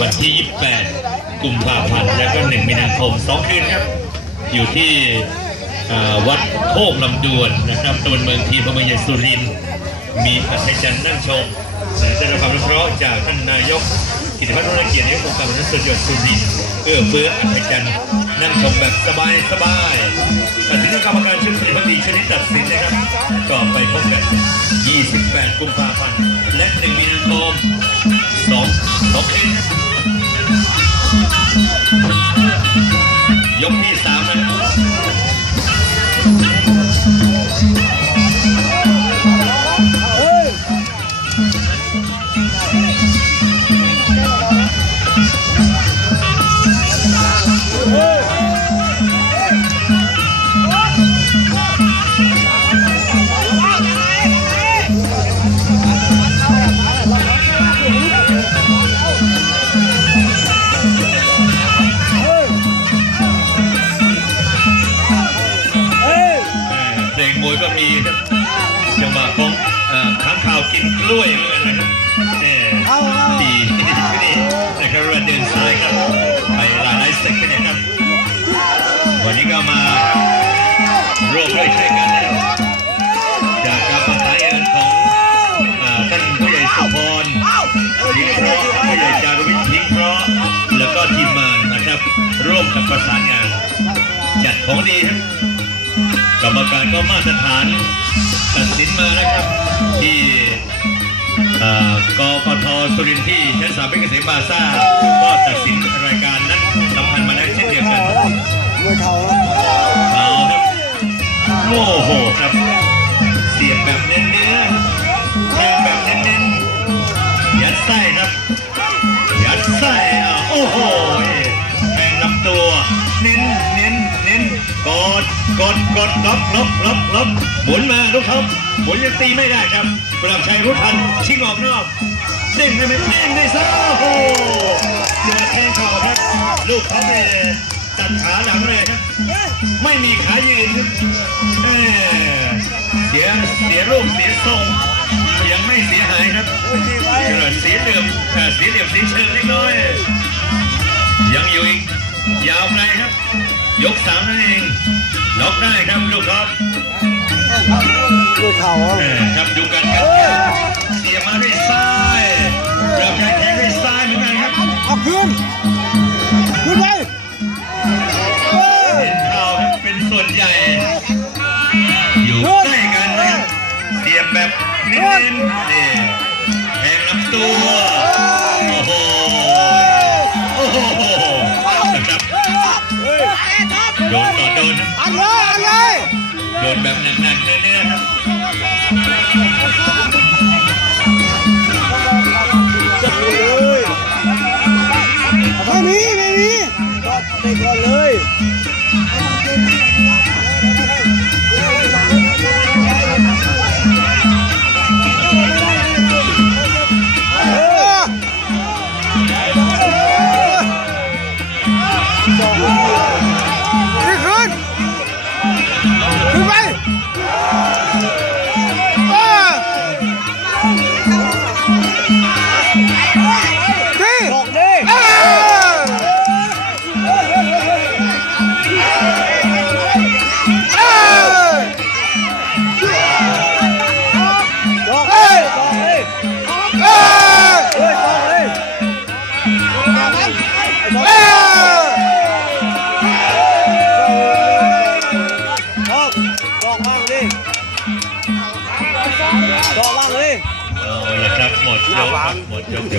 วันที่ 28 กุมภาพันธ์และก็ 1 มีนาคม 2 คืนครับ อยู่ที่วัดโคกลำดวนนะครับตำบลเมืองทีพมืองยสุริน มีอัศจรรย์นั่งชมและได้รับความรู้เคราะห์จากท่านนายกกิติพัฒน์รุนเกียรตินายกองค์การบริหารส่วนจังหวัดสุรินเอื้อเฟื้ออัศจรรย์นั่งชมแบบสบายสบายๆตัดสินกรรมการชุดสิริพักดีชนิดตัดสินนะครับก็ไปพบกัน 28 กุมภาพันธ์และ 1 มีนาคม สองสองคืนครับยกที่สามนะครับเพ ข่าวกินกล้วยเหมือนกันนะครับแหมดีที่นี่นะครับเราเดินสายครับไปหลายหลายศึกไปเนี่ยครับ วันนี้ก็มาร่วมด้วยช่วยกันนะครับจากการประสานงานของท่านผู้ใหญ่สุพรทิ้งเพราะผู้ใหญ่จารุวิทย์ทิ้งเพราะแล้วก็ทีมงานนะครับ ร่วมกับประสานงาน จัดของดีครับกรรมการก็มาตรฐาน สินมานะครับ ที่กปทสุรินทร์ที่ชั้นสามเป็นเกษมบาซ่าก็ตัดสินรายการนั้นสำคัญมาแล้วเช่นเดียวกันมวยเขาเอาครับโอ้โหครับเสียบแบบเน้นเนื้อแทงแบบเน้นๆยัดไส้ครับ ยัดไส้อะโอ้โหแทงลำตัวเน้น ดกดกดล็อกล็อกล็อกล็อกหมุนมาลูกท็อปหมุนยังตีไม่ได้ครับปรับชัยรุดทันชิงออกนอกเด้งได้ไหมเด้งได้ซะโอ้โหเดือดแทงเข่าครับ ลูกท็อปเนี่ยตัดขาหลังเลยครับ ไม่มีขายืนเสียเสียรูปเสียทรงยังไม่เสียหายครับตีเกิดเสียเหลี่ยมเสียเหลี่ยมเสียเชิงเล็กน้อย ยังอยู่อีกยาวไกลครับ ยกสามนั่นเองล็อกได้ครับลูกครับมวยเข่าครับเออครับดูกันครับเสียมาด้วยซ้ายเริ่มการแข่งด้วยซ้ายเหมือนกันครับเอาขึ้นขึ้นไปเออเห็นข่าวครับเป็นส่วนใหญ่ อยู่ใกล้กันนะครับเสียบแบบเน้นๆนี่แทงลำตัวโอ้โหโอ้โห ดนต่อโดนนะอันเลยอันเลยโดนแบบหนักๆเนื้อๆครับเลยไม่มีไม่มีก็เตะก่อนเลย หมดยกครับหมดยก